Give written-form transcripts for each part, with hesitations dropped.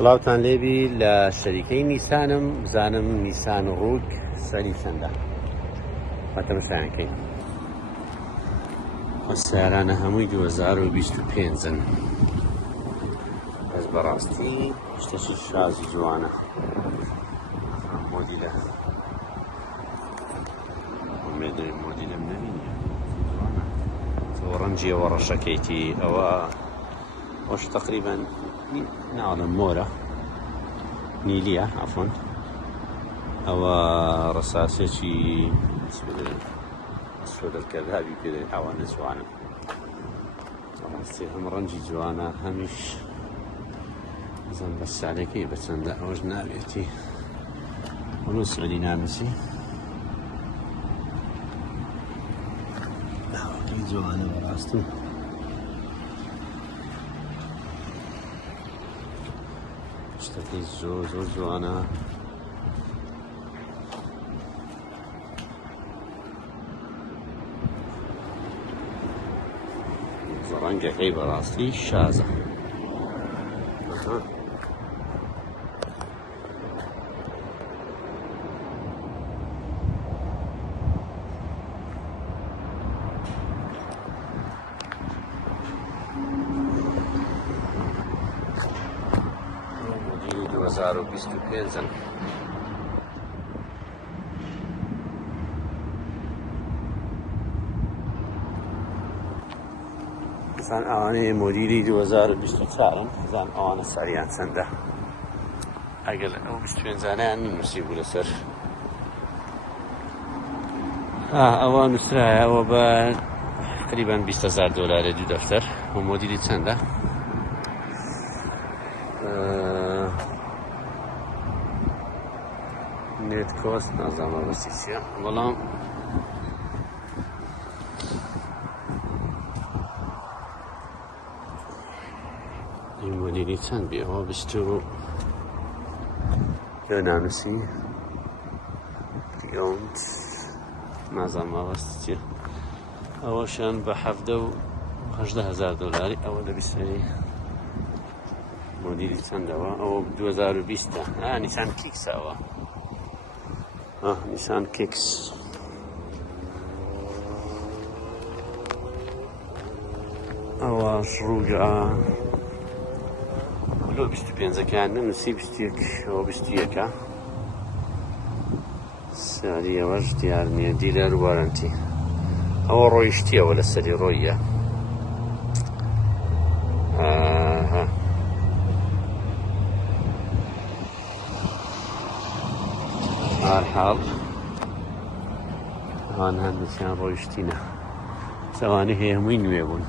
سڵاوتان لێبی لە شەریکەی نیسانم بزانم نیسان ڕووگ سەری چەندە تەماشایانکەین. ئەو سیارانە هەمووی 2025-ن. بەس بەڕاستی شتێکی شازی جوانە. مۆدیلە مێدەی مۆدیلەم نەبینی جوانە. تۆ ڕەنجیەوە ڕەشەکەیتی ئەوەش تقریبان ناڵم مۆرە نیلیە عەفوان. ئەوە ڕەساسێکی سۆدەرکەذابی پێدەین ئەوانە جوانن. ڕاستی هەم ڕەنجی جوانە هەمیش بزان بە ساڵێکەی بە چەندە ئەوەش ناوێتی هەموو سوێدی نانووسی ناوەکەی جوانە بەڕاستی. شتەکەی زۆر جوانە. ڕەنگەکەی بەڕاستی شازە. مۆدیلی 2025-ن. زان ئەوانەیە مۆدیلی 2024-ن. زان ئەوانە سەریان چەندە. ئەگەر ئەو 25-زانیان نووسی بوو لەسەر ئەوە نووسرایە. ئەوە بە تقریبان $20,000 دوو دەفتەر. و مۆدیلی چەندە؟ نێت کۆست نازانم بەسی چییە، بەڵام این مۆدیلی چەند بێ؟ ئەوە 20 پێ نانووسی پیۆنت نازانم ئەوەستی چییە. ئەوەشیان بە $18,000. ئەوە لە بیستەی مۆدیلی چەندەوە؟ ئەوە 2020-ە. نیسان کیکسە. ئەوە نیسان کیکس. ئەوەش ڕووگە لۆ 25-ەکان نووسی 21 ئەوە 21-ە. ساری ئەوەش دیار نییە. دیلەر وارنتی. ئەوە ڕۆیشتیەوە لە سەری ڕۆیە. هەرحاڵ ئەوان هەندێکیان ڕۆیشتینە. ئەوانە هەیە هەمووی نوێ بوون.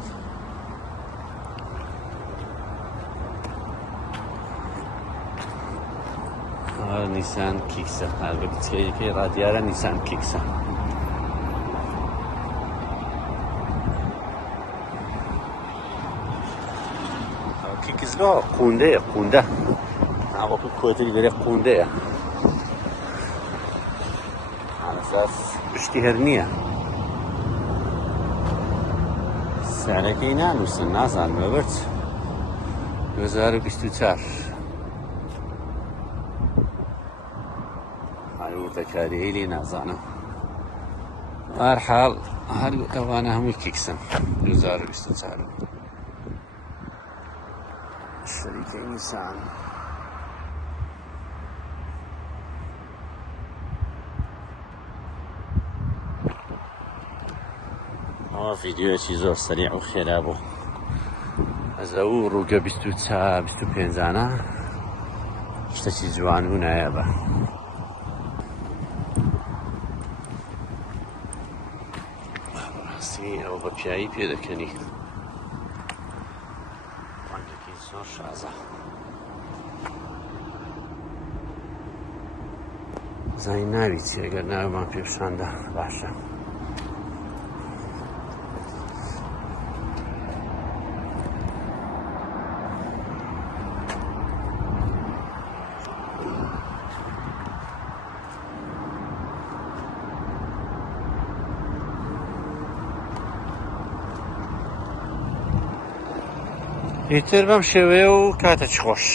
نیسان کیکسە. هەربەت چێیەکەی ڕادیارە نیسان کیکسە. کیکس لۆ قوندەیە. قوندە وەکو کۆتری بەرێ قوندەیە. ئەساس شتی هەر نییە. سارەکەی نانووسن نازانم بەبەرچ 2024 وردەکاریەی لێ نازانم. هەرحاڵ هەر ئەوانە هەمووی کیکسن. 2024 شەریکەی نیسان. ئەوە ڤیدیۆیەکی زۆر سەریع و خێرا بوو. ئەز ئەو ڕووگە 25-زانە شتێکی جوان بوو نایابە. ئەوە بە پیایی پێ دەکەنی. ڕەنگەکەی زۆر شازە. زای ناوی چی؟ ئەگەر ناومان پێشاندا باشە. ئیتر بەم شێوەیە و کاتێکی خۆش.